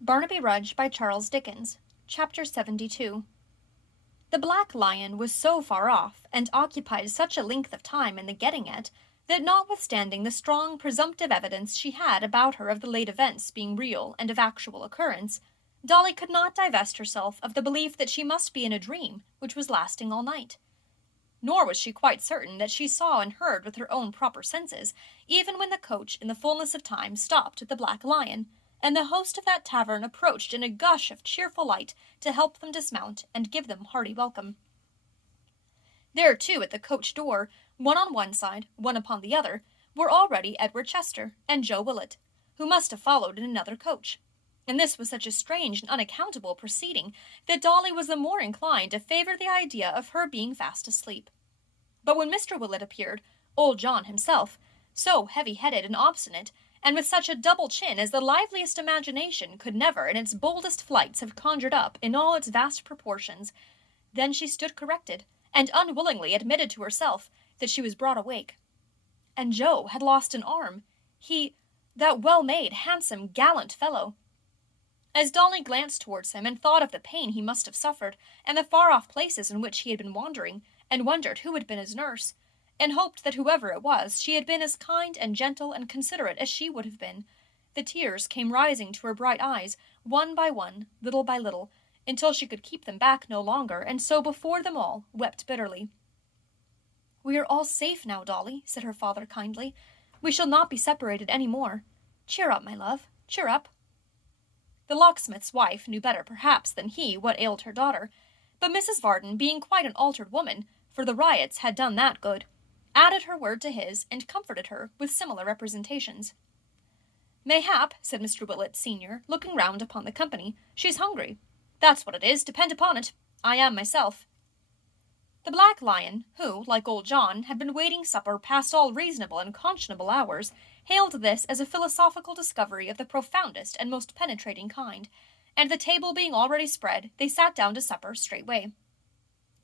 Barnaby Rudge by Charles Dickens. Chapter 72. The Black Lion was so far off, and occupied such a length of time in the getting at, that notwithstanding the strong presumptive evidence she had about her of the late events being real and of actual occurrence, Dolly could not divest herself of the belief that she must be in a dream which was lasting all night. Nor was she quite certain that she saw and heard with her own proper senses, even when the coach in the fullness of time stopped at the Black Lion, and the host of that tavern approached in a gush of cheerful light to help them dismount and give them hearty welcome. There, too, at the coach door, one on one side, one upon the other, were already Edward Chester and Joe Willett, who must have followed in another coach. And this was such a strange and unaccountable proceeding that Dolly was the more inclined to favour the idea of her being fast asleep. But when Mr. Willett appeared, old John himself, so heavy-headed and obstinate, and with such a double chin as the liveliest imagination could never in its boldest flights have conjured up in all its vast proportions, then she stood corrected, and unwillingly admitted to herself that she was brought awake. And Joe had lost an arm, that well-made, handsome, gallant fellow. As Dolly glanced towards him and thought of the pain he must have suffered, and the far-off places in which he had been wandering, and wondered who had been his nurse, and hoped that whoever it was, she had been as kind and gentle and considerate as she would have been, the tears came rising to her bright eyes, one by one, little by little, until she could keep them back no longer, and so before them all wept bitterly. "We are all safe now, Dolly," said her father kindly. "We shall not be separated any more. Cheer up, my love, cheer up." The locksmith's wife knew better perhaps than he what ailed her daughter, but Mrs. Varden, being quite an altered woman, for the riots had done that good, added her word to his, and comforted her with similar representations. "Mayhap," said Mr. Willett, senior, looking round upon the company, "she's hungry. That's what it is, depend upon it. I am myself." The Black Lion, who, like old John, had been waiting supper past all reasonable and conscionable hours, hailed this as a philosophical discovery of the profoundest and most penetrating kind, and the table being already spread, they sat down to supper straightway.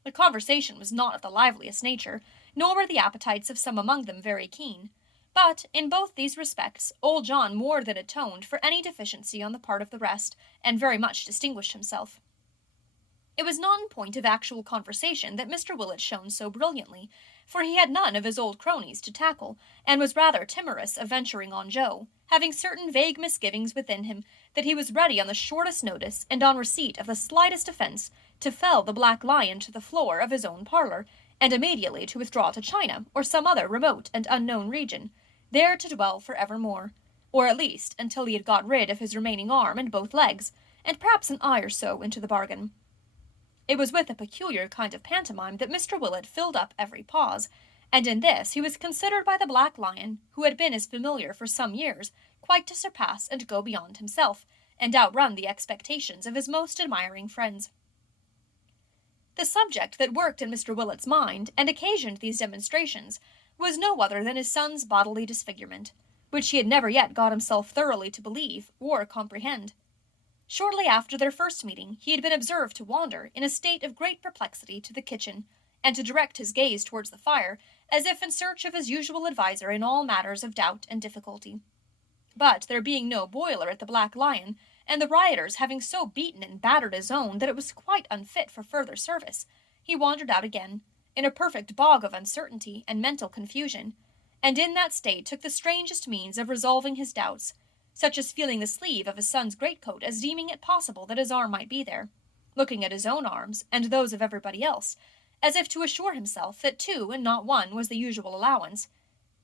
The conversation was not of the liveliest nature, nor were the appetites of some among them very keen, but, in both these respects, old John more than atoned for any deficiency on the part of the rest, and very much distinguished himself. It was not in point of actual conversation that Mr. Willett shone so brilliantly, for he had none of his old cronies to tackle, and was rather timorous of venturing on Joe, having certain vague misgivings within him that he was ready on the shortest notice, and on receipt of the slightest offence, to fell the Black Lion to the floor of his own parlour, and immediately to withdraw to China, or some other remote and unknown region, there to dwell for evermore, or at least until he had got rid of his remaining arm and both legs, and perhaps an eye or so into the bargain. It was with a peculiar kind of pantomime that Mr. Willett filled up every pause, and in this he was considered by the Black Lion, who had been his familiar for some years, quite to surpass and go beyond himself, and outrun the expectations of his most admiring friends. The subject that worked in Mr. Willett's mind, and occasioned these demonstrations, was no other than his son's bodily disfigurement, which he had never yet got himself thoroughly to believe or comprehend. Shortly after their first meeting, he had been observed to wander, in a state of great perplexity, to the kitchen, and to direct his gaze towards the fire, as if in search of his usual adviser in all matters of doubt and difficulty. But there being no boiler at the Black Lion, and the rioters having so beaten and battered his own that it was quite unfit for further service, he wandered out again, in a perfect bog of uncertainty and mental confusion, and in that state took the strangest means of resolving his doubts, such as feeling the sleeve of his son's greatcoat as deeming it possible that his arm might be there, looking at his own arms, and those of everybody else, as if to assure himself that two and not one was the usual allowance,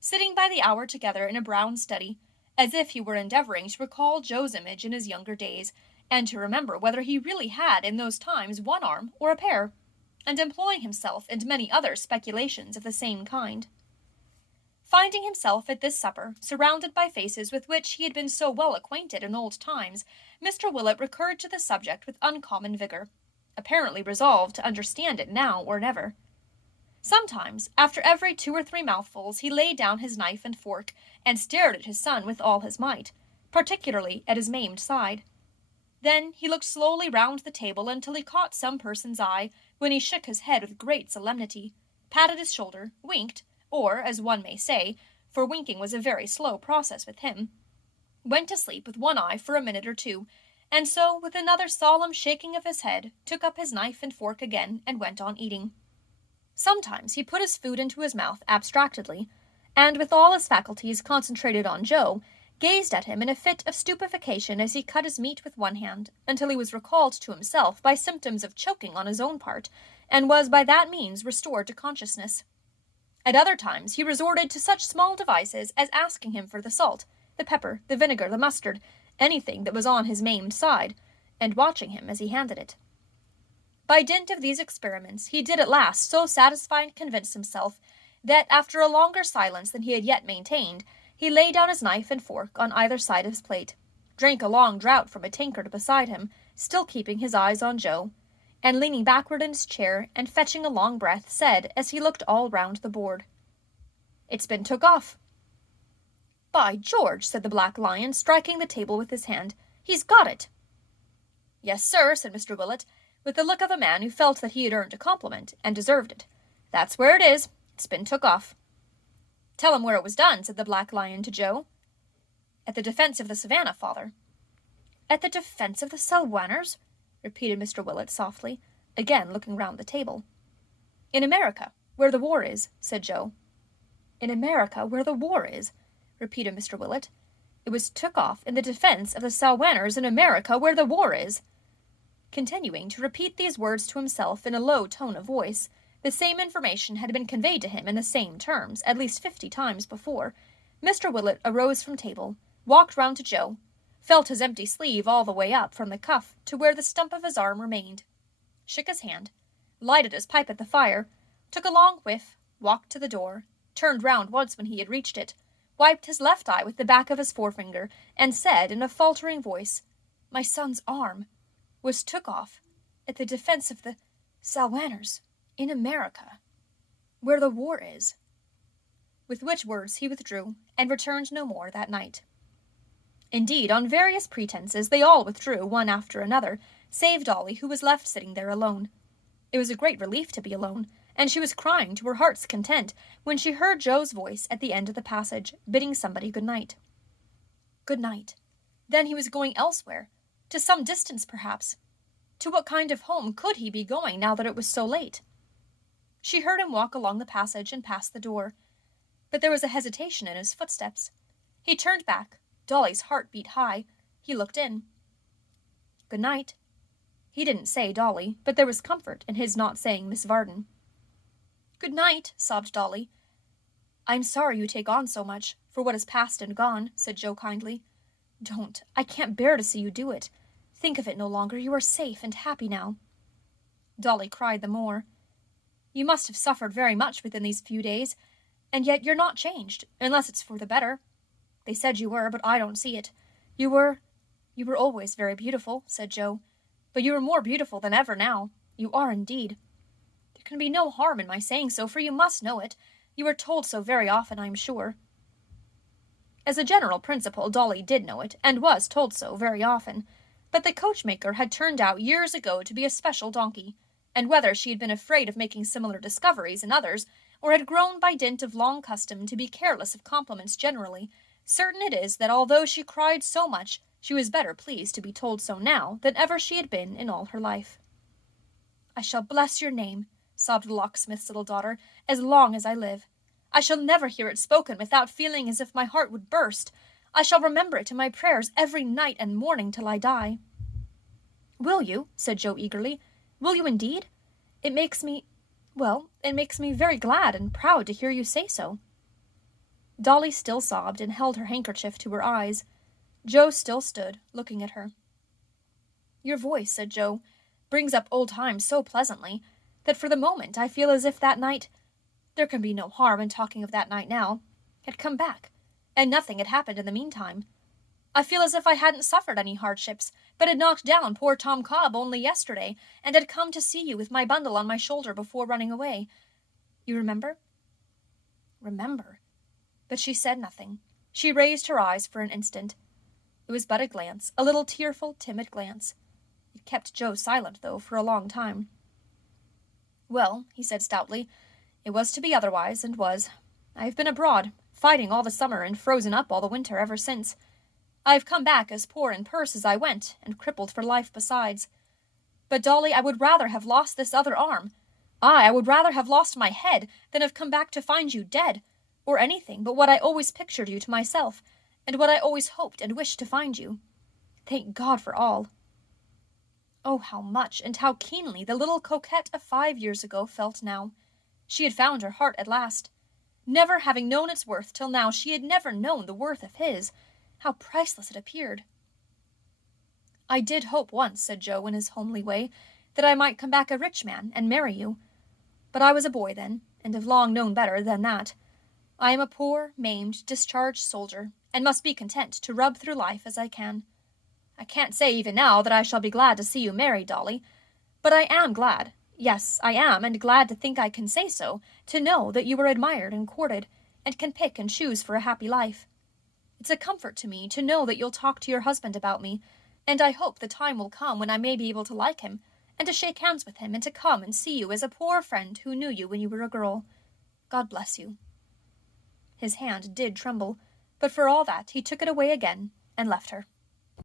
sitting by the hour together in a brown study, as if he were endeavouring to recall Joe's image in his younger days, and to remember whether he really had in those times one arm or a pair, and employing himself in many other speculations of the same kind. Finding himself at this supper, surrounded by faces with which he had been so well acquainted in old times, Mr. Willett recurred to the subject with uncommon vigour, apparently resolved to understand it now or never. Sometimes, after every 2 or 3 mouthfuls, he laid down his knife and fork, and stared at his son with all his might, particularly at his maimed side. Then he looked slowly round the table until he caught some person's eye, when he shook his head with great solemnity, patted his shoulder, winked, or, as one may say, for winking was a very slow process with him, went to sleep with one eye for a minute or two, and so, with another solemn shaking of his head, took up his knife and fork again and went on eating. Sometimes he put his food into his mouth abstractedly, and with all his faculties concentrated on Joe, gazed at him in a fit of stupefaction as he cut his meat with one hand, until he was recalled to himself by symptoms of choking on his own part, and was by that means restored to consciousness. At other times he resorted to such small devices as asking him for the salt, the pepper, the vinegar, the mustard, anything that was on his maimed side, and watching him as he handed it. By dint of these experiments, he did at last so satisfy and convince himself that, after a longer silence than he had yet maintained, he laid down his knife and fork on either side of his plate, drank a long draught from a tankard beside him, still keeping his eyes on Joe, and leaning backward in his chair and fetching a long breath, said, as he looked all round the board, "It's been took off." "By George," said the Black Lion, striking the table with his hand, "he's got it." "Yes, sir," said Mr. Willett, with the look of a man who felt that he had earned a compliment, and deserved it. "That's where it is. It's been took off." "Tell him where it was done," said the Black Lion to Joe. "At the defence of the Savannah, father." "At the defence of the Salwanners?" repeated Mr. Willett softly, again looking round the table. "In America, where the war is," said Joe. "In America, where the war is," repeated Mr. Willett. "It was took off in the defence of the Salwanners in America, where the war is." Continuing to repeat these words to himself in a low tone of voice, the same information had been conveyed to him in the same terms at least 50 times before. Mr. Willett arose from table, walked round to Joe, felt his empty sleeve all the way up from the cuff to where the stump of his arm remained, shook his hand, lighted his pipe at the fire, took a long whiff, walked to the door, turned round once when he had reached it, wiped his left eye with the back of his forefinger, and said in a faltering voice, "My son's arm was took off at the defence of the Salwanners in America, where the war is." With which words he withdrew, and returned no more that night. Indeed, on various pretenses, they all withdrew, one after another, save Dolly, who was left sitting there alone. It was a great relief to be alone, and she was crying to her heart's content when she heard Joe's voice at the end of the passage, bidding somebody good night. Good night. Then he was going elsewhere, to some distance perhaps. To what kind of home could he be going now that it was so late? She heard him walk along the passage and past the door, but there was a hesitation in his footsteps. He turned back. Dolly's heart beat high. He looked in. "Good night." He didn't say Dolly, but there was comfort in his not saying Miss Varden. "Good night," sobbed Dolly. "I'm sorry you take on so much, for what is past and gone," said Joe kindly. "Don't. I can't bear to see you do it. Think of it no longer. You are safe and happy now." Dolly cried the more. "You must have suffered very much within these few days, and yet you're not changed, unless it's for the better. They said you were, but I don't see it. You were always very beautiful," said Joe, "but you are more beautiful than ever now. You are indeed. There can be no harm in my saying so, for you must know it. You are told so very often, I am sure." As a general principle, Dolly did know it, and was told so very often, but the coachmaker had turned out years ago to be a special donkey, and whether she had been afraid of making similar discoveries in others, or had grown by dint of long custom to be careless of compliments generally, certain it is that although she cried so much, she was better pleased to be told so now than ever she had been in all her life. "I shall bless your name," sobbed the locksmith's little daughter, "as long as I live. I shall never hear it spoken without feeling as if my heart would burst. I shall remember it in my prayers every night and morning till I die." "Will you?" said Joe eagerly. "Will you indeed? It makes me very glad and proud to hear you say so." Dolly still sobbed and held her handkerchief to her eyes. Joe still stood, looking at her. "Your voice," said Joe, "brings up old times so pleasantly that for the moment I feel as if that night— there can be no harm in talking of that night now— had come back, and nothing had happened in the meantime. I feel as if I hadn't suffered any hardships, but had knocked down poor Tom Cobb only yesterday, and had come to see you with my bundle on my shoulder before running away. You remember?" Remember? But she said nothing. She raised her eyes for an instant. It was but a glance, a little tearful, timid glance. It kept Joe silent, though, for a long time. "Well," he said stoutly, "it was to be otherwise, and was. I have been abroad, fighting all the summer, and frozen up all the winter ever since. I've come back as poor in purse as I went, and crippled for life besides. But, Dolly, I would rather have lost this other arm. I would rather have lost my head than have come back to find you dead, or anything but what I always pictured you to myself, and what I always hoped and wished to find you. Thank God for all. Oh, how much and how keenly the little coquette of 5 years ago felt now. She had found her heart at last. Never having known its worth till now, she had never known the worth of his. How priceless it appeared. I did hope once, said Joe in his homely way, that I might come back a rich man and marry you. But I was a boy then, and have long known better than that. I am a poor, maimed, discharged soldier, and must be content to rub through life as I can. I can't say even now that I shall be glad to see you married, Dolly, but I am glad, yes, I am, and glad to think I can say so, to know that you are admired and courted, and can pick and choose for a happy life. It's a comfort to me to know that you'll talk to your husband about me, and I hope the time will come when I may be able to like him, and to shake hands with him, and to come and see you as a poor friend who knew you when you were a girl. God bless you. His hand did tremble, but for all that he took it away again and left her.